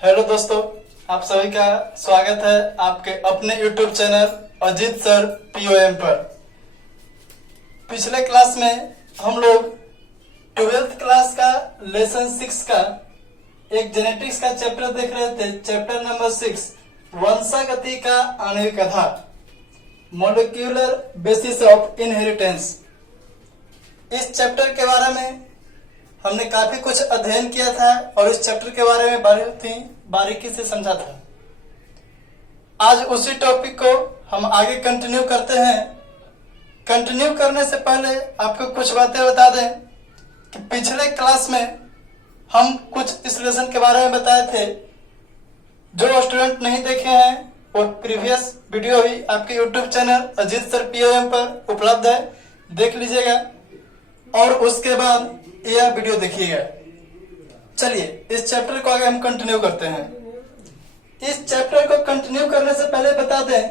Hello दोस्तों, आप सभी का स्वागत है आपके अपने YouTube channel Ajit sir POM पर। पिछले क्लास में हम लोग 12th क्लास का लेसन 6 का एक जेनेटिक्स का चैप्टर देख रहे थे। चैप्टर नंबर 6 वंशागति का आणविक आधार, मॉलिक्यूलर बेसिस ऑफ इनहेरिटेंस। इस चैप्टर के बारे में हमने काफी कुछ अध्ययन किया था और इस चैप्टर के बारे में बहुत ही बारीकी से समझा था। आज उसी टॉपिक को हम आगे कंटिन्यू करते हैं। कंटिन्यू करने से पहले आपको कुछ बातें बता दें कि पिछले क्लास में हम कुछ इस लेसन के बारे में बताए थे। जो स्टूडेंट नहीं देखे हैं वो प्रीवियस वीडियो ही आपके YouTube channel Ajit sir POM पर उपलब्ध है, देख लीजिएगा और उसके बाद यह वीडियो देखिएगा। चलिए इस चैप्टर को आगे हम कंटिन्यू करते हैं। इस चैप्टर को कंटिन्यू करने से पहले बता दें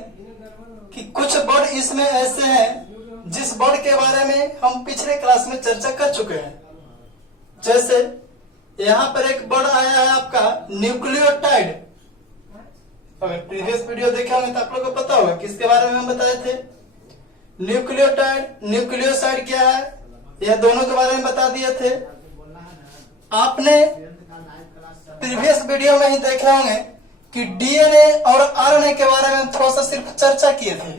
कि कुछ वर्ड इसमें ऐसे हैं जिस वर्ड के बारे में हम पिछले क्लास में चर्चा कर चुके हैं। जैसे यहाँ पर एक वर्ड आया है आपका न्यूक्लियोटाइड। अगर प्रीवियस वीडियो देखे होंगे तो आप लोगों को पता होगा किसके बारे में हम बताए थे। न्यूक्लियोटाइड, न्यूक्लियोसाइड क्या है, यह दोनों के बारे में बता दिए थे। आपने प्रीवियस वीडियो में ही देखे होंगे कि डीएनए और आरएनए के बारे में थोड़ा सा सिर्फ चर्चा किए थे।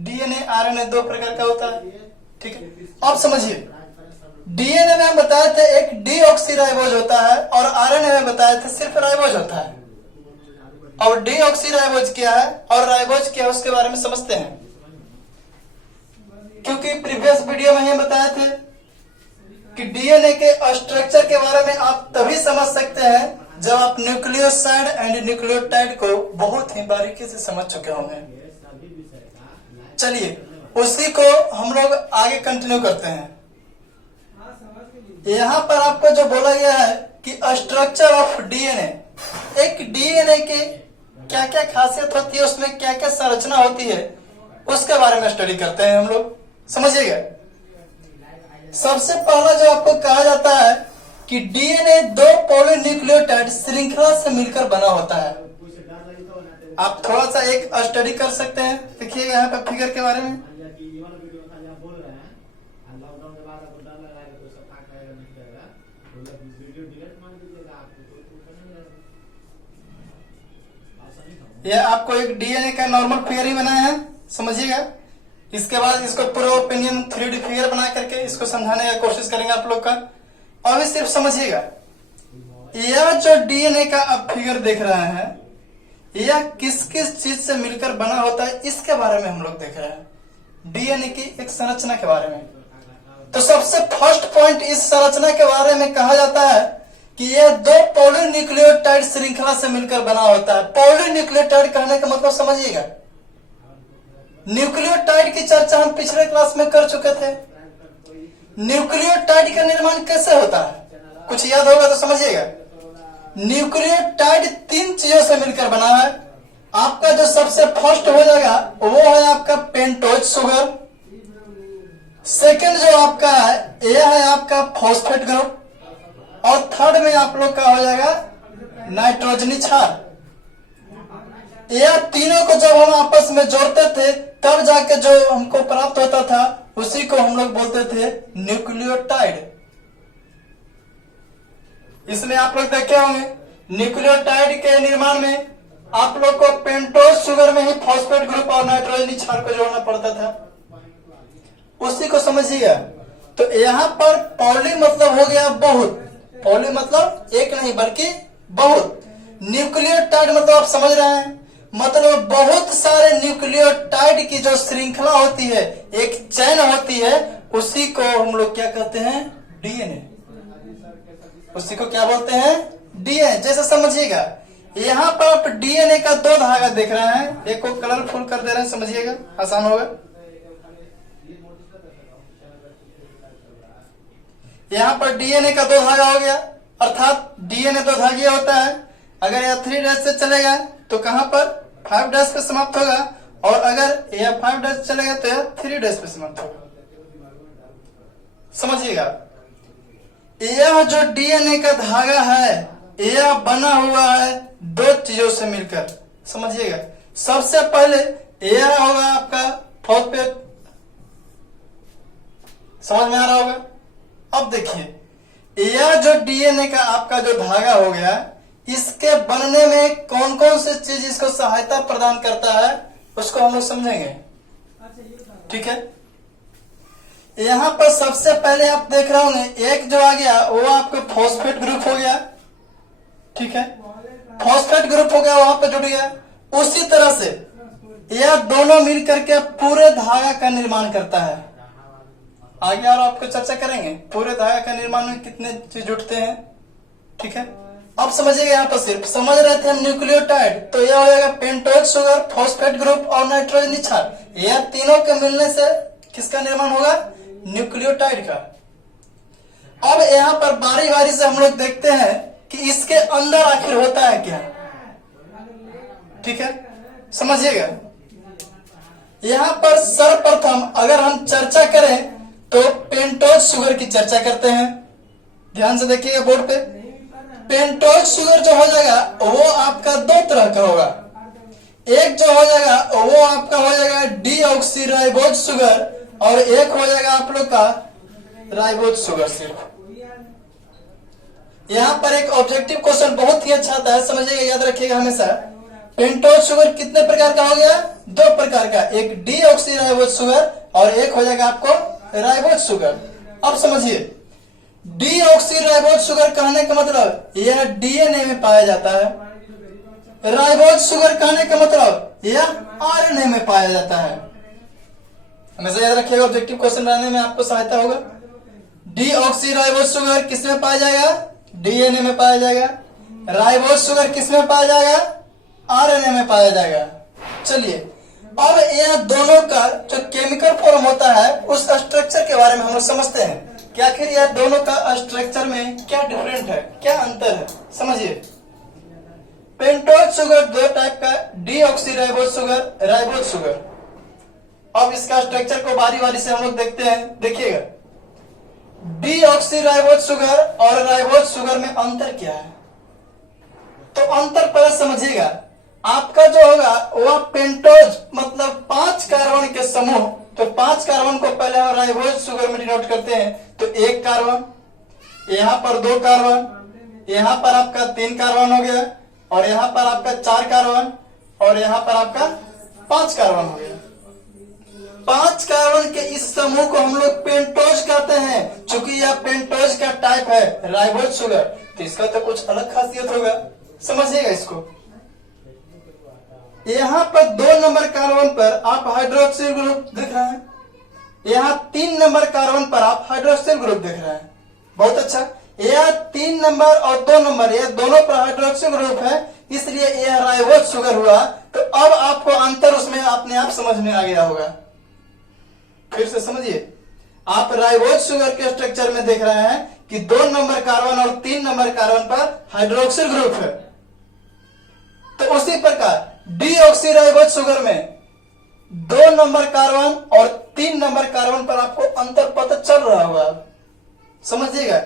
डीएनए आरएनए दो प्रकार का होता है, ठीक है। अब समझिए, डीएनए में हम बताए थे एक डीऑक्सीराइबोज होता है और आरएनए में बताए थे सिर्फ राइबोज होता है। और डीऑक्सीराइबोज क्या है और राइबोज क्या है उसके बारे में समझते हैं। क्योंकि प्रीवियस वीडियो में हम बताए थे कि डीएनए के स्ट्रक्चर के बारे में आप तभी समझ सकते हैं जब आप न्यूक्लियोसाइड एंड न्यूक्लियोटाइड को बहुत ही बारीकी से समझ चुके होंगे। चलिए उसी को हम लोग आगे कंटिन्यू करते हैं। यहाँ पर आपको जो बोला गया है कि स्ट्रक्चर ऑफ डीएनए, एक डीएनए की क्या क्या खासियत होती है, उसमें क्या क्या संरचना होती है, उसके बारे में स्टडी करते हैं हम लोग। समझिएगा, सबसे पहला जो आपको कहा जाता है कि डीएनए दो पॉलीन्यूक्लियोटाइड श्रृंखला से मिलकर बना होता है। आप थोड़ा सा एक स्टडी कर सकते हैं। देखिए यहाँ पे फिगर के बारे में, यह आपको एक डीएनए का नॉर्मल फिगर ही बनाया है, समझिएगा। इसके बाद इसको पूरा ओपिनियन 3D फिगर बना करके इसको समझाने का कोशिश करेंगे आप लोग का। अभी सिर्फ समझिएगा, यह जो डीएनए का आप फिगर देख रहे हैं यह किस किस चीज से मिलकर बना होता है इसके बारे में हम लोग देख रहे हैं, डीएनए की एक संरचना के बारे में। तो सबसे फर्स्ट पॉइंट इस संरचना के बारे में कहा जाता है कि यह दो पॉलीन्यूक्लियोटाइड श्रृंखला से मिलकर बना होता है। पॉलीन्यूक्लियोटाइड कहने का मतलब समझिएगा, न्यूक्लियोटाइड की चर्चा हम पिछले क्लास में कर चुके थे। न्यूक्लियोटाइड का निर्माण कैसे होता है कुछ याद होगा तो समझिएगा। न्यूक्लियोटाइड 3 चीजों से मिलकर बना है। आपका जो सबसे फर्स्ट हो जाएगा वो है आपका पेंटोज शुगर। सेकंड जो आपका है यह है आपका फॉस्फेट ग्रुप और थर्ड में आप लोग का हो जाएगा नाइट्रोजनी क्षार। यह तीनों को जब हम आपस में जोड़ते थे तब जाके जो हमको प्राप्त होता था उसी को हम लोग बोलते थे न्यूक्लियोटाइड। इसमें आप लोग देखे होंगे न्यूक्लियोटाइड के निर्माण में आप लोग को पेंटोज शुगर में ही फॉस्फेट ग्रुप और नाइट्रोजनी क्षार को जोड़ना पड़ता था, उसी को समझिएगा। तो यहाँ पर पॉली मतलब हो गया बहुत, पॉली मतलब एक नहीं बल्कि बहुत। न्यूक्लियोटाइड मतलब आप समझ रहे हैं, मतलब बहुत सारे न्यूक्लियोटाइड की जो श्रृंखला होती है, एक चेन होती है, उसी को हम लोग क्या कहते हैं, डीएनए। उसी को क्या बोलते हैं, डीएनए। जैसे समझिएगा, यहाँ पर आप डीएनए का 2 धागा देख रहे हैं, एक को कलरफुल कर दे रहे हैं, समझिएगा आसान होगा। यहाँ पर डीएनए का 2 धागा हो गया, अर्थात डीएनए 2 धागे होता है। अगर यह 3 डैश से चलेगा तो कहां पर 5 डैश पे समाप्त होगा, और अगर यह 5 डैश चलेगा तो यह 3 डैश पे समाप्त होगा। समझिएगा, यह जो डीएनए का धागा है यह बना हुआ है दो चीजों से मिलकर, समझिएगा। सबसे पहले यह होगा आपका फॉस्फेट, समझ में आ रहा होगा। अब देखिए यह जो डीएनए का आपका जो धागा हो गया, इसके बनने में कौन कौन सी चीज इसको सहायता प्रदान करता है उसको हम लोग समझेंगे, ठीक है। यहाँ पर सबसे पहले आप देख रहे होंगे एक जो आ गया वो आपका फॉस्फेट ग्रुप हो गया, ठीक है। फॉस्फेट ग्रुप हो गया, वहां पर जुड़ गया। उसी तरह से यह दोनों मिलकर के पूरे धागा का निर्माण करता है। आगे और आपको चर्चा करेंगे पूरे धागा का निर्माण में कितने चीज जुड़ते हैं, ठीक है। अब समझिएगा, यहाँ पर सिर्फ समझ रहे थे न्यूक्लियोटाइड, तो यह हो जाएगा पेंटोज शुगर, फॉस्फेट ग्रुप और नाइट्रोजन क्षार। यह तीनों के मिलने से किसका निर्माण होगा? न्यूक्लियोटाइड का। अब यहाँ पर बारी बारी से हम लोग देखते हैं कि इसके अंदर आखिर होता है क्या, ठीक है, समझिएगा। यहाँ पर सर्वप्रथम अगर हम चर्चा करें तो पेंटोज शुगर की चर्चा करते हैं। ध्यान से देखिएगा बोर्ड पे। पेंटोज शुगर जो हो जाएगा वो आपका दो तरह का होगा। एक जो हो जाएगा वो आपका हो जाएगा डीऑक्सीराइबोज शुगर, और एक हो जाएगा आप लोग का राइबोज शुगर सिर्फ। यहाँ पर एक ऑब्जेक्टिव क्वेश्चन बहुत ही अच्छा आता है, समझिएगा, याद रखिएगा हमेशा। पेंटोज शुगर कितने प्रकार का हो गया? दो प्रकार का, एक डीऑक्सीराइबोज शुगर और एक हो जाएगा आपको राइबोज शुगर। अब समझिए, डीऑक्सीराइबोज शुगर कहने का मतलब यह डीएनए में पाया जाता है। राइबोज शुगर कहने का मतलब यह आरएनए में पाया जाता है। हमेशा याद रखिएगा, ऑब्जेक्टिव क्वेश्चन बनाने में आपको सहायता होगा। डीऑक्सीराइबोज शुगर किसमें पाया जाएगा? डीएनए में पाया जाएगा। राइबोज शुगर किसमें पाया जाएगा? आरएनए में पाया जाएगा। चलिए, अब यह दोनों का जो केमिकल फॉर्म होता है उस स्ट्रक्चर के बारे में हम लोग समझते हैं कि आखिर यह दोनों का स्ट्रक्चर में क्या डिफरेंट है, क्या अंतर है, समझिए। पेंटोज शुगर दो टाइप का, डीऑक्सीराइबोज शुगर, राइबोज शुगर। अब इसका स्ट्रक्चर को बारी बारी से हम लोग देखते हैं, देखिएगा। डीऑक्सीराइबोज शुगर और राइबोज शुगर में अंतर क्या है? तो अंतर पहले समझिएगा। आपका जो होगा वह पेंटोज मतलब 5 कार्बन के समूह, तो 5 कार्बन को पहले हम राइबोज शुगर में डिनोट करते हैं। तो 1 कार्बन, यहाँ पर 2 कार्बन, यहाँ पर आपका 3 कार्बन हो गया, और यहाँ पर आपका 4 कार्बन, और यहाँ पर आपका 5 कार्बन हो गया। 5 कार्बन के इस समूह को हम लोग पेंटोज कहते हैं। चूंकि यह पेंटोज का टाइप है राइबोज शुगर, तो इसका तो कुछ अलग खासियत होगा, समझिएगा इसको। यहाँ पर 2 नंबर कार्बन पर आप हाइड्रोक्सिल ग्रुप दिख रहा है, यहाँ 3 नंबर कार्बन पर आप हाइड्रोक्सिल ग्रुप दिख रहे हैं। बहुत अच्छा। यह 3 नंबर और 2 नंबर यह दोनों पर हाइड्रोक्सिल ग्रुप है, इसलिए यह राइबोज शुगर हुआ। तो अब आपको अंतर उसमें अपने आप समझ में आ गया होगा। फिर से समझिए, आप राइबोज शुगर के स्ट्रक्चर में देख रहे हैं कि 2 नंबर कार्बन और 3 नंबर कार्बन पर हाइड्रोक्सिल ग्रुप है। तो उसी प्रकार डीऑक्सीराइबोज शुगर में 2 नंबर कार्बन और 3 नंबर कार्बन पर आपको अंतर पता चल रहा होगा, समझिएगा।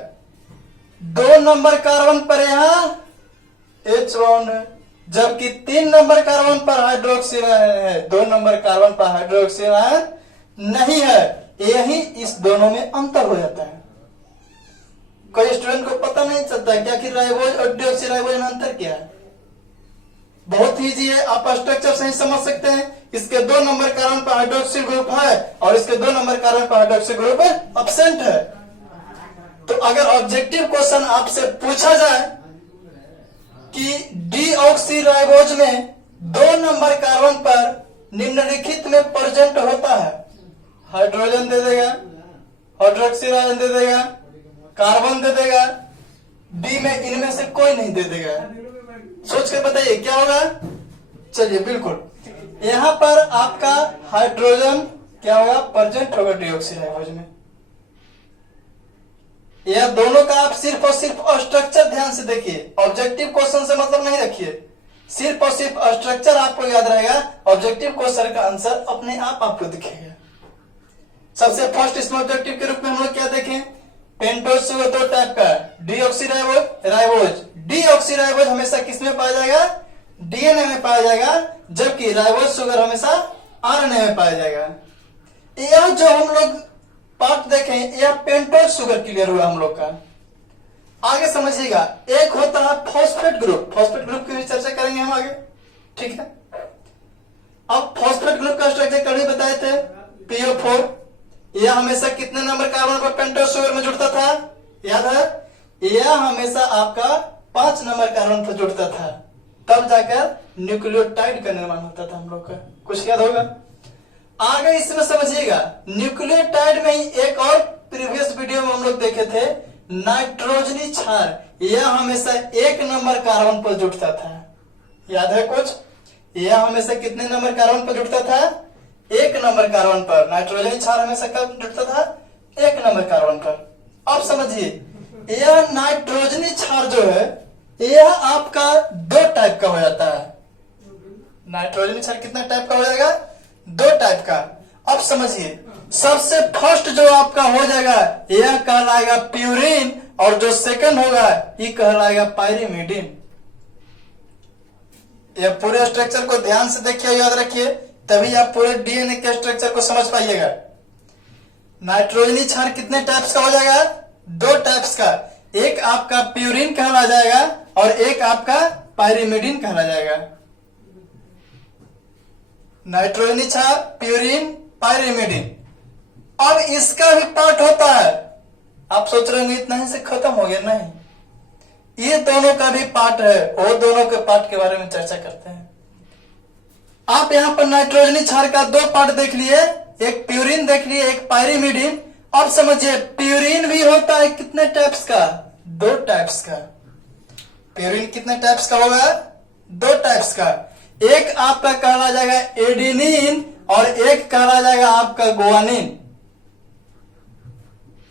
2 नंबर कार्बन पर यहाँ H बॉन्ड है, जबकि 3 नंबर कार्बन पर हाइड्रोक्सिल है, 2 नंबर कार्बन पर हाइड्रोक्सिल नहीं है। यही इस दोनों में अंतर हो जाता है। कोई स्टूडेंट को पता नहीं चलता क्या कि राइबोज और डीऑक्सीराइबोज में अंतर क्या है। बहुत इजी है, आप स्ट्रक्चर सही समझ सकते हैं। इसके 2 नंबर कार्बन पर हाइड्रोक्सिल ग्रुप है और इसके 2 नंबर कार्बन पर हाइड्रोक्सिल ग्रुप एब्सेंट है। तो अगर ऑब्जेक्टिव क्वेश्चन आपसे पूछा जाए कि डीऑक्सीराइबोज में 2 नंबर कार्बन पर निम्नलिखित में प्रेजेंट होता है, हाइड्रोजन दे देगा, हाइड्रोक्सिल आयन दे देगा, कार्बन दे देगा, डी में इनमें से कोई नहीं दे देगा। सोच के बताइए क्या होगा। चलिए, बिल्कुल यहाँ पर आपका हाइड्रोजन क्या होगा? प्रेजेंट होगा डीऑक्सीराइबोज में। यह दोनों का आप सिर्फ और सिर्फ स्ट्रक्चर ध्यान से देखिए, ऑब्जेक्टिव क्वेश्चन से मतलब नहीं रखिए। सिर्फ और सिर्फ स्ट्रक्चर आपको याद रहेगा, ऑब्जेक्टिव क्वेश्चन का आंसर अपने आप आपको दिखेगा। सबसे फर्स्ट इसमें ऑब्जेक्टिव के रूप में हम लोग क्या देखें? पेंटोज शुगर दो टाइप का, डीऑक्सीराइबोज राइबोज। डीऑक्सीराइबोज हमेशा किस में पाया जाएगा? डीएनए में पाया जाएगा, जबकि राइबोज शुगर हमेशा आरएनए में पाया जाएगा। यह जो हम लोग पार्ट देखें, यह पेंटोज शुगर क्लियर हुआ हम लोग का। आगे समझिएगा, एक होता है फॉस्फेट ग्रुप। फॉस्फेट ग्रुप की भी चर्चा करेंगे हम आगे, ठीक है। अब फॉस्फेट ग्रुप का स्ट्रक्चर कल ही बताए थे, PO4। यह हमेशा कितने नंबर कार्बन पर पेंटोज शुगर में जुड़ता था? याद है, यह हमेशा आपका 5 नंबर कार्बन पर जुड़ता था, तब जाकर न्यूक्लियोटाइड का निर्माण होता था हम लोग का। कुछ याद होगा? आगे इसमें समझिएगा, न्यूक्लियोटाइड में ही एक और प्रीवियस वीडियो में हम लोग देखे थे, नाइट्रोजनी क्षार। यह हमेशा 1 नंबर कार्बन पर जुड़ता था। याद है कुछ? यह हमेशा कितने नंबर कार्बन पर जुड़ता था? 1 नंबर कार्बन पर। नाइट्रोजन क्षार हमेशा कब जुड़ता था? 1 नंबर कार्बन पर। अब समझिए, यह नाइट्रोजनी क्षार जो है, यह आपका 2 टाइप का हो जाता है। नाइट्रोजनी क्षार कितना टाइप का हो जाएगा? 2 टाइप का। अब समझिए, सबसे फर्स्ट जो आपका हो जाएगा, यह कहलाएगा प्यूरिन, और जो सेकंड होगा ये कहलाएगा पायरिमिडीन। यह पूरे स्ट्रक्चर को ध्यान से देखिए, याद रखिए, तभी आप पूरे डीएनए के स्ट्रक्चर को समझ पाइएगा। नाइट्रोजनी क्षार कितने टाइप्स का हो जाएगा? 2 टाइप्स का। एक आपका प्यूरिन कहला जाएगा और एक आपका पायरिमिडीन कहला जाएगा। नाइट्रोजनी क्षार, प्यूरिन, पायरिमिडीन। अब इसका भी पार्ट होता है। आप सोच रहे होंगे इतना ही से खत्म हो गया? नहीं, ये दोनों का भी पार्ट है, वो दोनों के पार्ट के बारे में चर्चा करते हैं। आप यहाँ पर नाइट्रोजनी क्षार का 2 पार्ट देख लिए, एक प्यूरिन देख लिए, एक पायरिमिडीन। अब समझिए, प्यूरिन भी होता है कितने टाइप्स का? 2 टाइप्स का। प्यूरिन कितने टाइप्स का होगा? 2 टाइप्स का। एक आपका कहला जाएगा एडेनिन और एक कहला जाएगा आपका गुआनिन।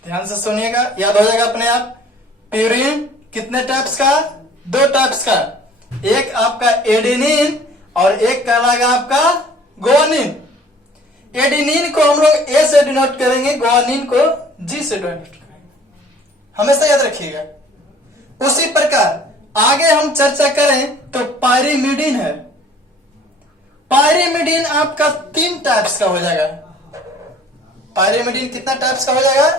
ध्यान से सुनिएगा, याद हो जाएगा अपने आप। प्यूरिन कितने टाइप्स का? 2 टाइप्स का। एक आपका एडेनिन और एक कहलाएगा आपका गुआनिन। एडेनिन को हम लोग ए से डिनोट करेंगे, गुआनिन को जी से डिनोट करेंगे, हमेशा याद रखिएगा। उसी प्रकार आगे हम चर्चा करें तो पायरिमिडीन है। पायरिमिडीन आपका 3 टाइप्स का हो जाएगा। पायरिमिडीन कितना टाइप्स का हो जाएगा?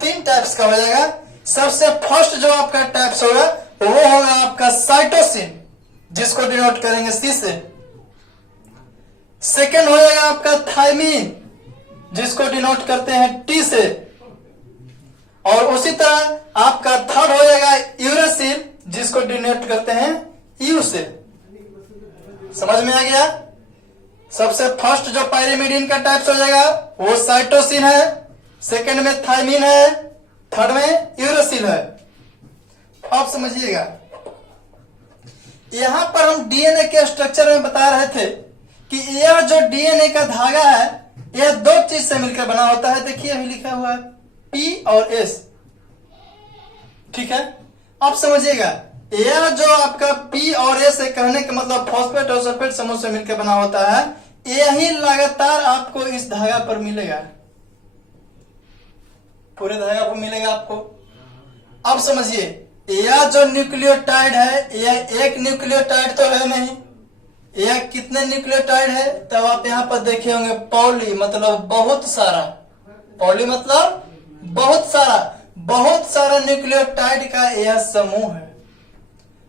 3 टाइप्स का हो जाएगा। सबसे फर्स्ट जो आपका टाइप्स होगा वो होगा आपका साइटोसिन, जिसको डिनोट करेंगे सी से। सेकेंड हो जाएगा आपका थायमीन, जिसको डिनोट करते हैं टी से। और उसी तरह आपका थर्ड हो जाएगा यूरेसिल, जिसको डिनोट करते हैं यू से। समझ में आ गया? सबसे फर्स्ट जो पायरिमिडीन का टाइप्स हो जाएगा वो साइटोसिन है, सेकेंड में थायमीन है, थर्ड में यूरेसिल है। अब समझिएगा, यहां पर हम डीएनए के स्ट्रक्चर में बता रहे थे कि यह जो डीएनए का धागा है, यह 2 चीज से मिलकर बना होता है। देखिए अभी लिखा हुआ है पी और एस, ठीक है। अब समझिएगा, यह जो आपका पी और एस है, कहने का मतलब फॉस्फेट और सल्फेट समूह से मिलकर बना होता है। यही लगातार आपको इस धागा पर मिलेगा, पूरे धागा पर मिलेगा आपको। अब समझिए, यह जो न्यूक्लियोटाइड है, यह एक न्यूक्लियोटाइड तो है नहीं, यह कितने न्यूक्लियोटाइड है? तब आप यहाँ पर देखे होंगे पॉली मतलब बहुत सारा। पॉली मतलब बहुत सारा न्यूक्लियोटाइड का यह समूह है।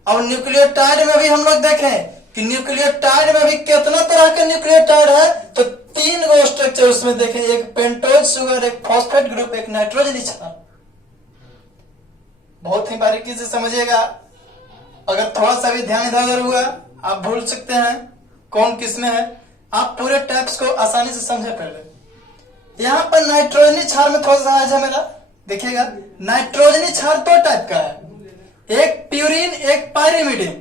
और न्यूक्लियोटाइड में भी हम लोग देखें कि न्यूक्लियोटाइड में भी कितना तरह के न्यूक्लियोटाइड है, तो 3 गो स्ट्रक्चर उसमें देखें, एक पेंटोज शुगर, एक फॉस्फेट ग्रुप, एक नाइट्रोजनी क्षार। बहुत ही बारीकी से समझिएगा। अगर थोड़ा सा भी ध्यान इधर उधर हुआ, आप भूल सकते हैं कौन किस में है। आप पूरे टाइप्स को आसानी से समझे। पहले यहाँ पर नाइट्रोजनी क्षार में थोड़ा सा है मेरा, देखिएगा। नाइट्रोजनी क्षार 2 टाइप का है, एक प्यूरिन, एक पायरिमिडीन।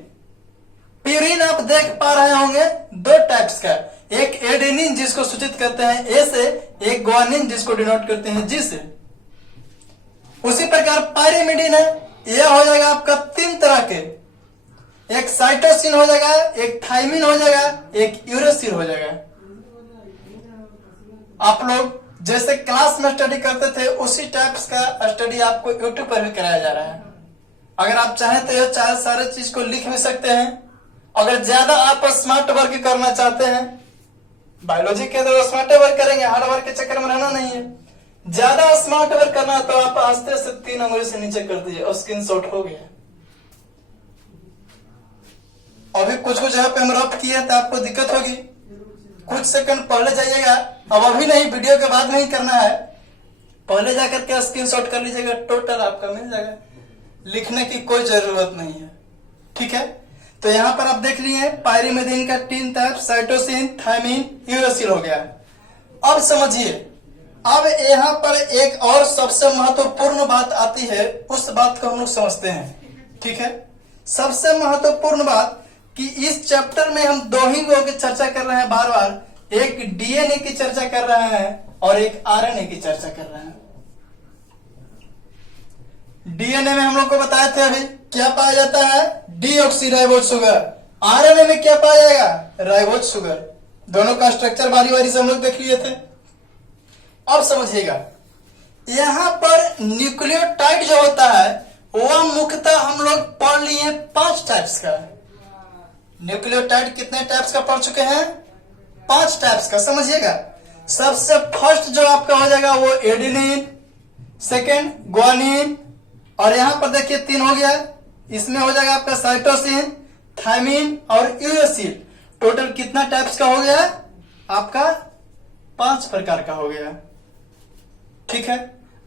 प्यूरिन आप देख पा रहे होंगे 2 टाइप्स का, एक एडेनिन जिसको सूचित करते हैं ए से, एक गुआनिन जिसको डिनोट करते हैं जी से। उसी प्रकार पायरिमिडीन है, यह हो जाएगा आपका 3 तरह के, एक साइटोसिन हो जाएगा, एक थायमीन हो जाएगा, एक यूरेसिल हो जाएगा। आप लोग जैसे क्लास में स्टडी करते थे उसी टाइप्स का स्टडी आपको यूट्यूब पर भी कराया जा रहा है। अगर आप चाहें तो यह चाहे सारे चीज को लिख भी सकते हैं। अगर ज्यादा आप स्मार्ट वर्क करना चाहते हैं, बायोलॉजी के तो स्मार्ट वर्क करेंगे, हार्ड वर्क के चक्कर में रहना नहीं है। ज्यादा स्मार्ट वर्क करना है तो आप आस्ते से 3 उंगली से नीचे कर दीजिए और स्क्रीनशॉट हो गया। अभी कुछ कुछ जगह पे हम रफ किए तो आपको दिक्कत होगी, कुछ सेकंड पहले जाइएगा। अब अभी नहीं, वीडियो के बाद नहीं करना है, पहले जाकर के स्क्रीनशॉट कर लीजिएगा, टोटल आपका मिल जाएगा। लिखने की कोई जरूरत नहीं है, ठीक है। तो यहाँ पर आप देख लिए पायरिमिडीन का 3 टाइप, साइटोसिन, थायमिन, यूरेसिल हो गया। अब समझिए, अब यहाँ पर एक और सबसे महत्वपूर्ण बात आती है, उस बात को हम लोग समझते हैं, ठीक है। सबसे महत्वपूर्ण बात कि इस चैप्टर में हम 2 ही की चर्चा कर रहे हैं बार बार, एक डीएनए की चर्चा कर रहे हैं और एक आरएनए की चर्चा कर रहे हैं। डीएनए में हम लोग को बताए थे अभी क्या पाया जाता है, डीऑक्सीराइबोज शुगर। आरएनए में क्या पाया जाएगा, राइबोज शुगर। दोनों का स्ट्रक्चर बारी बारी से हम लोग देख लिए थे। अब समझिएगा, यहां पर न्यूक्लियोटाइड जो होता है वह मुख्यतः हम लोग पढ़ लिए 5 टाइप्स का। न्यूक्लियोटाइड कितने टाइप्स का पढ़ चुके हैं, 5 टाइप्स का। समझिएगा, सबसे फर्स्ट जो आपका हो जाएगा वो एडेनिन, सेकेंड ग्वानिन, और यहां पर देखिए 3 हो गया, इसमें हो जाएगा आपका साइटोसिन, थायमिन और यूरेसिल। टोटल कितना टाइप्स का हो गया आपका, 5 प्रकार का हो गया, ठीक है।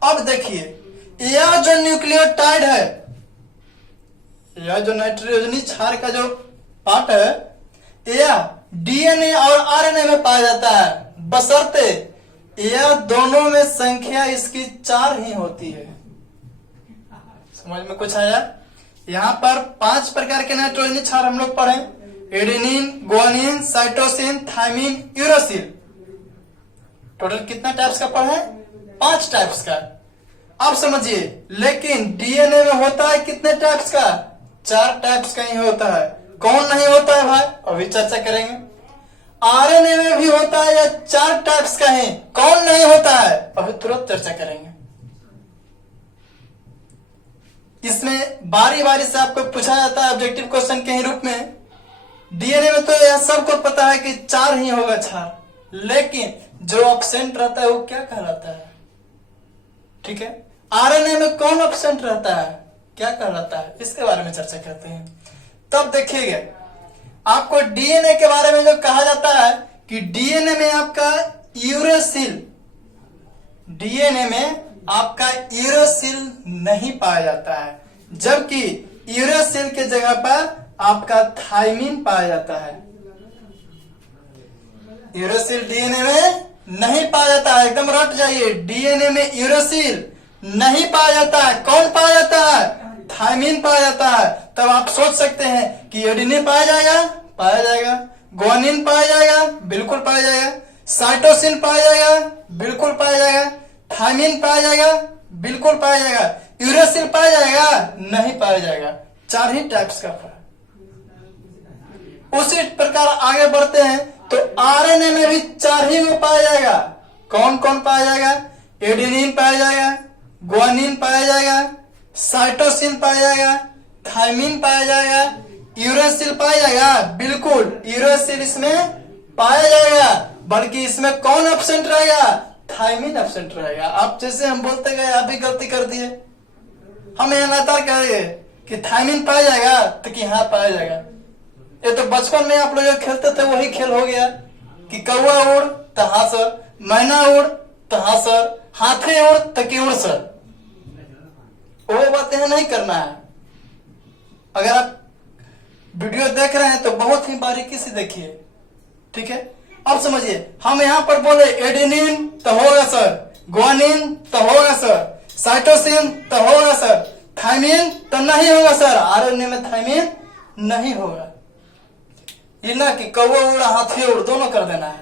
अब देखिए, यह जो न्यूक्लियोटाइड है, यह जो नाइट्रोजनी क्षार का जो पार्ट है, यह डीएनए और आरएनए में पाया जाता है, बशर्ते यह दोनों में संख्या इसकी 4 ही होती है। समझ में कुछ आया? यहाँ पर 5 प्रकार के नाइट्रोजनी क्षार हम लोग पढ़े, adenine, guanine, cytosine, thymine, uracil. Total कितना टाइप्स का पढ़े, 5 टाइप्स का। अब समझिए, लेकिन डीएनए में होता है कितने टाइप्स का, 4 टाइप्स का ही होता है। कौन नहीं होता है भाई, अभी चर्चा करेंगे। आरएनए में भी होता है या 4 टाइप्स का है, कौन नहीं होता है, अभी तुरंत चर्चा करेंगे। इसमें बारी बारी से आपको पूछा जाता है ऑब्जेक्टिव क्वेश्चन के ही रूप में। डीएनए में तो यह सबको पता है कि 4 ही होगा क्षार, लेकिन जो एब्सेंट रहता है वो क्या कहलाता है, ठीक है। आरएनए में कौन एब्सेंट रहता है, क्या कहलाता है, इसके बारे में चर्चा करते हैं। तब देखिएगा, आपको डीएनए के बारे में जो कहा जाता है कि डीएनए में आपका यूरेसिल, डीएनए में आपका यूरेसिल नहीं पाया जाता है, जबकि यूरेसिल के जगह पर आपका थायमिन पाया जाता है। यूरेसिल डीएनए में नहीं पाया जाता है, एकदम रट जाइए, डीएनए में यूरेसिल नहीं पाया जाता है। कौन पाया जाता है, थायमिन पाया जाता है। तब आप सोच सकते हैं कि एडेनिन पाया जाएगा, पाया जाएगा, ग्वानिन पाया जाएगा, बिल्कुल पाया जाएगा, साइटोसिन पाया जाएगा, बिल्कुल पाया जाएगा, थायमिन पाया जाएगा, बिल्कुल पाया जाएगा, यूरेसिल पाया जाएगा, नहीं पाया जाएगा। 4 ही टाइप्स का फर्क। उसी प्रकार आगे बढ़ते हैं तो आरएनए में भी 4 ही में पाया जाएगा। कौन कौन पाया जाएगा, एडेनिन पाया जाएगा, ग्वानिन पाया जाएगा, साइटोसिन पाया जाएगा, थायमिन पाया जाएगा, यूरेसिल पाया जाएगा, बिल्कुल यूरेसिल इसमें पाया जाएगा। बल्कि इसमें कौन एब्सेंट रहेगा, थायमिन एब्सेंट रहेगा। आप जैसे हम बोलते गए, आप भी गलती कर दिए, हम यहाँ लगातार कहेंगे कि थायमिन पाया जाएगा तो कि हाँ पाया जाएगा। ये तो बचपन में आप लोग खेलते थे वही खेल हो गया कि कौआ उड़ तो हाँ सर, मैना उड़ तो हाँ सर, हाथी उड़ तो कि उड़ सर। वो बातें नहीं करना है। अगर आप वीडियो देख रहे हैं तो बहुत ही बारीकी से देखिए, ठीक है। अब समझिए, हम यहाँ पर बोले एडेनिन तो होगा सर, ग्वानिन तो होगा सर, साइटोसिन तो होगा सर, थायमिन तो नहीं होगा सर। आरएनए में थायमिन नहीं होगा। ये ना कि कौवा उड़ा हाथी उड़ दोनों कर देना है,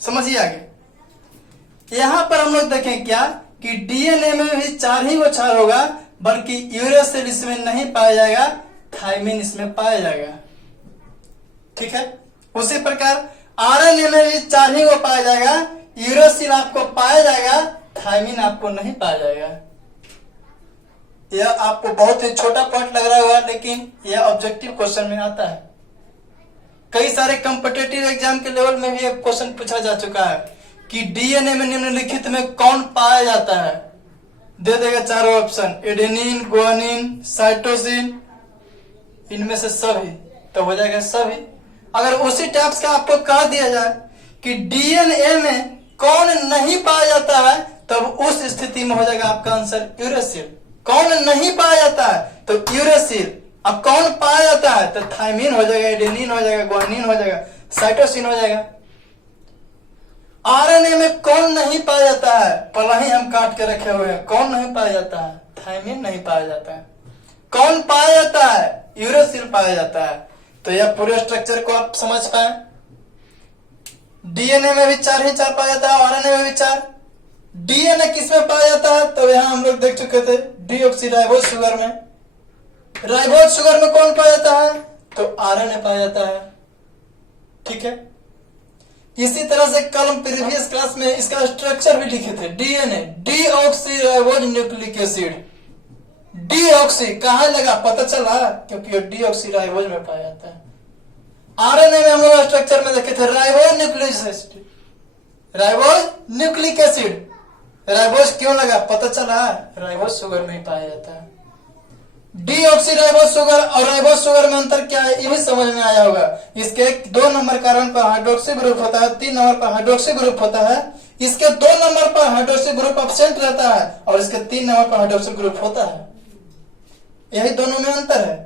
समझिए आगे। यहाँ पर हम लोग देखें क्या कि डीएनए में भी 4 ही वो क्षार होगा, बल्कि यूरेसिल इसमें नहीं पाया जाएगा, थायमिन इसमें पाया जाएगा, ठीक है। उसी प्रकार आरएनए में भी 4 ही वो पाया जाएगा, यूरोसिल आपको पाया जाएगा, थायमिन आपको नहीं पाया जाएगा। यह आपको बहुत ही छोटा पॉइंट लग रहा होगा, लेकिन यह ऑब्जेक्टिव क्वेश्चन में आता है। कई सारे कॉम्पिटिटिव एग्जाम के लेवल में भी एक क्वेश्चन पूछा जा चुका है कि डीएनए में निम्नलिखित में कौन पाया जाता है। दे देगा चारों ऑप्शन, एडेनिन, गुआनिन, साइटोसिन, इनमें से सभी, तो हो जाएगा सभी। अगर उसी टाइप्स का आपको कह दिया जाए कि डीएनए में कौन नहीं पाया जाता है, तब उस स्थिति में हो जाएगा आपका आंसर यूरेसिल। कौन नहीं पाया जाता है तो यूरेसिल। अब कौन पाया जाता है तो थायमिन हो जाएगा, एडेनिन हो जाएगा, गुआनिन हो जाएगा, साइटोसिन हो जाएगा। आरएनए में कौन नहीं पाया जाता है, पहले ही हम काट के रखे हुए हैं। कौन नहीं पाया जाता है, थायमिन नहीं पाया जाता है। कौन पाया जाता है, यूरेसिल पाया जाता है। तो यह पूरे स्ट्रक्चर को आप समझ पाए। डीएनए में भी 4 ही 4 पाया जाता है, आरएनए में भी 4। डीएनए किसमें पाया जाता है, तो यहां हम लोग देख चुके थे डीऑक्सीराइबोज शुगर में। राइबोज शुगर में कौन पाया जाता है, तो आरएनए पाया जाता है। ठीक है, इसी तरह से कल हम प्रीवियस क्लास में इसका स्ट्रक्चर भी लिखे थे। DNA deoxyribose nucleic acid. Deoxy कहां लगा पता चला, क्योंकि ये डीऑक्सीराइबोज में पाया जाता है। आरएनए में हम लोग स्ट्रक्चर में देखे थे ribose nucleic acid, ribose nucleic acid. Ribose क्यों लगा पता चला, राइबोज शुगर में ही पाया जाता है। डीऑक्सीराइबोज शुगर और राइबोज शुगर में अंतर क्या है, ये भी समझ में आया होगा। इसके 2 नंबर कार्बन पर हाइड्रोक्सी ग्रुप होता है, 3 नंबर पर हाइड्रोक्सी ग्रुप होता है। इसके 2 नंबर पर हाइड्रोक्सी ग्रुप एब्सेंट रहता है और इसके 3 नंबर पर हाइड्रोक्सी ग्रुप होता है। यही दोनों में अंतर है।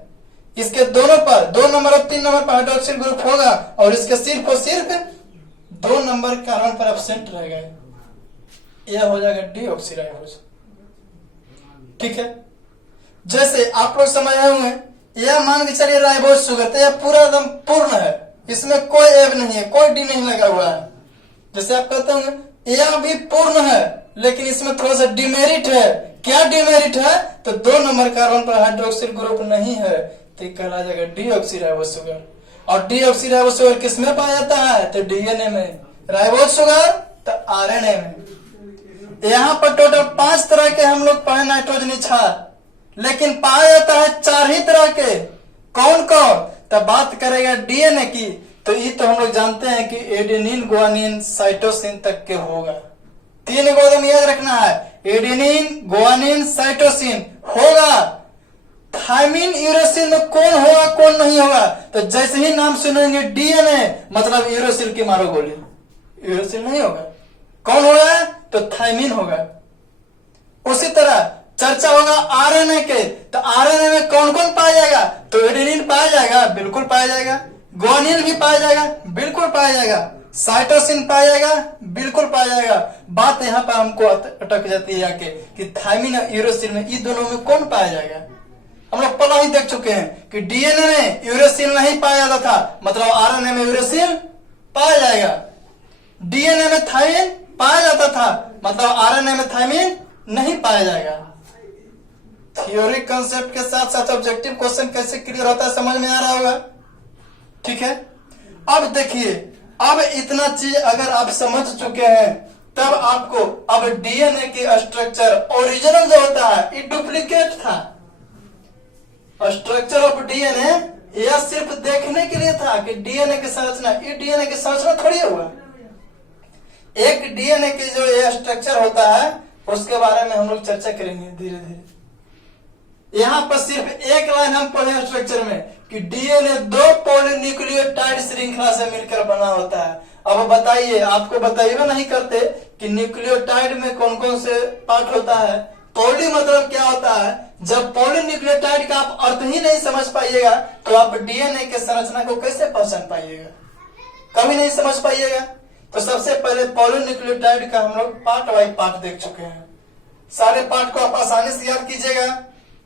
इसके दोनों पर 2 नंबर और 3 नंबर पर हाइड्रोक्सिल ग्रुप होगा और इसके सिर्फ और सिर्फ 2 नंबर कार्बन पर एब्सेंट रहेगा। यह हो जाएगा डीऑक्सीराइबोज। ठीक है, जैसे आप लोग समझ रहे होंगे, यह मान के चलिए राइबोज शुगर, तो यह पूरा एकदम पूर्ण है, इसमें कोई एब नहीं है, कोई डी नहीं लगा हुआ है। जैसे आप कहते होंगे यह भी पूर्ण है, लेकिन इसमें थोड़ा सा डिमेरिट है। क्या डिमेरिट है, तो 2 नंबर कार्बन पर हाइड्रोक्सिल ग्रुप नहीं है, तो कहला जाएगा डीऑक्सीराइबोज शुगर। और डीऑक्सीराइबोज शुगर किसमें पाया जाता है, तो डीएनए में। राइबोज शुगर तो आरएनए में। यहाँ पर टोटल 5 तरह के हम लोग पाए नाइट्रोजन क्षार, लेकिन पाया जाता है 4 ही तरह के। कौन कौन, तब बात करेगा डीएनए की, तो ये तो हम लोग जानते हैं कि एडेनिन, गुआनिन, साइटोसिन तक के होगा। 3 को एकदम याद रखना है, एडेनिन, गुआनिन, साइटोसिन होगा। थायमिन, यूरेसिल में कौन होगा कौन नहीं होगा, तो जैसे ही नाम सुनेंगे डीएनए मतलब यूरेसिल की मारो गोली, यूरेसिल नहीं होगा। कौन होगा, तो थायमिन होगा। उसी तरह चर्चा होगा आरएनए के, तो आरएनए में कौन कौन पाया जाएगा, तो एडेनिन पाया जाएगा, बिल्कुल पाया जाएगा। गुआनिन भी पाया जाएगा, बिल्कुल पाया जाएगा। साइटोसिन पाया जाएगा, बिल्कुल पाया जाएगा। बात यहाँ पर हमको अटक जाती है आके कि थायमिन और यूरेसिल में ये दोनों में कौन पाया जाएगा। हम लोग पहले ही देख चुके हैं कि डीएनए में यूरेसिल नहीं पाया जाता था, मतलब आरएनए में यूरेसिल पाया जाएगा। डीएनए में थायमिन पाया जाता था, मतलब आरएनए में थायमिन नहीं पाया जाएगा। थ्योरी कंसेप्ट के साथ साथ ऑब्जेक्टिव क्वेश्चन कैसे क्लियर होता है समझ में आ रहा होगा। ठीक है, अब देखिए, अब इतना चीज अगर आप समझ चुके हैं, तब आपको अब डीएनए की स्ट्रक्चर ओरिजिनल जो होता है ये डुप्लीकेट था। स्ट्रक्चर ऑफ डीएनए यह सिर्फ देखने के लिए था कि डीएनए की संरचना, ये डीएनए की संरचना थोड़ी हुआ। एक डीएनए की जो ये स्ट्रक्चर होता है उसके बारे में हम लोग चर्चा करेंगे धीरे धीरे। यहाँ पर सिर्फ एक लाइन हम पढ़े स्ट्रक्चर में कि डीएनए 2 पॉलीन्यूक्लियोटाइड श्रृंखला से मिलकर बना होता है। अब बताइए, आपको बताइए नहीं करते कि न्यूक्लियोटाइड में कौन कौन से पार्ट होता है। पॉली मतलब क्या होता है, जब पॉलीन्यूक्लियोटाइड का आप अर्थ ही नहीं समझ पाइएगा तो आप डीएनए के संरचना को कैसे पहचान पाइएगा, कभी नहीं समझ पाइएगा। तो सबसे पहले पॉलीन्यूक्लियोटाइड का हम लोग पार्ट वाइज पार्ट देख चुके हैं। सारे पार्ट को आप आसानी से याद कीजिएगा,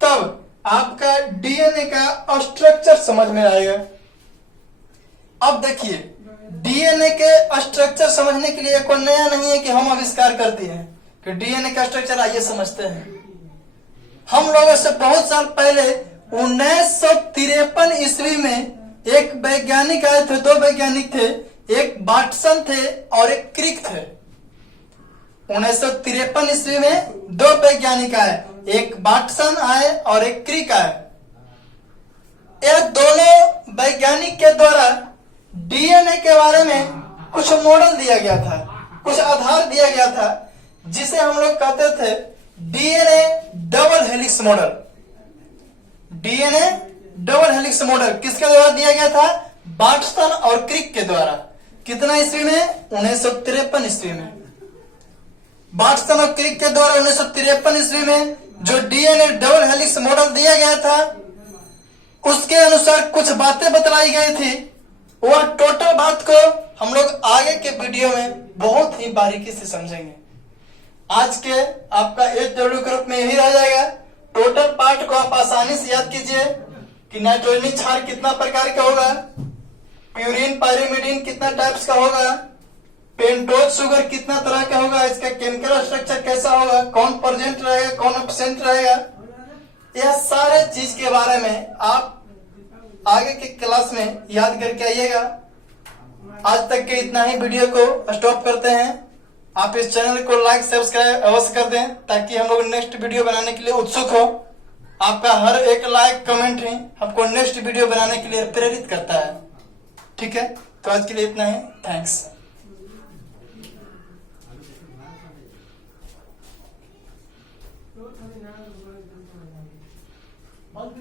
तब आपका डीएनए का स्ट्रक्चर समझ में आएगा। अब देखिए, डीएनए के स्ट्रक्चर समझने के लिए कोई नया नहीं है कि हम आविष्कार करते हैं कि डीएनए का स्ट्रक्चर आइए समझते हैं। हम लोगों से बहुत साल पहले 1953 ईस्वी में एक वैज्ञानिक आए थे, 2 वैज्ञानिक थे, एक वाटसन थे और एक क्रिक थे। 1953 ईस्वी में दो वैज्ञानिक आए, एक वाटसन आए और एक क्रिक आए। यह दोनों वैज्ञानिक के द्वारा डीएनए के बारे में कुछ मॉडल दिया गया था, कुछ आधार दिया गया था, जिसे हम लोग कहते थे DNA double helix model. DNA double helix model किसके द्वारा दिया गया था? वाटसन और क्रिक के द्वारा। कितना ईस्वी में? 1953 ईस्वी में। वाटसन और क्रिक के द्वारा 1953 ईस्वी में जो डीएनए डबल हेलिक्स मॉडल दिया गया था, उसके अनुसार कुछ बातें बतलाई गई थी। वह टोटल बात को हम लोग आगे के वीडियो में बहुत ही बारीकी से समझेंगे। आज के आपका HW ग्रुप में यही रह जाएगा। टोटल पार्ट को आप आसानी से याद कीजिए कि नाइट्रोजनी क्षार कितना प्रकार का होगा, प्यूरिन पायरिमिडीन कितना टाइप्स का होगा, पेंटोज शुगर कितना तरह का होगा, इसका केमिकल स्ट्रक्चर कैसा होगा, कौन प्रेजेंट रहेगा, कौन एब्सेंट रहेगा, यह सारे चीज के बारे में आप आगे के क्लास में याद करके आइएगा। आज तक के इतना ही, वीडियो को स्टॉप करते हैं। आप इस चैनल को लाइक सब्सक्राइब अवश्य कर दें ताकि हम लोग नेक्स्ट वीडियो बनाने के लिए उत्सुक हो। आपका हर एक लाइक कमेंट ही हमको नेक्स्ट वीडियो बनाने के लिए प्रेरित करता है। ठीक है, तो आज के लिए इतना ही। थैंक्स। बहुत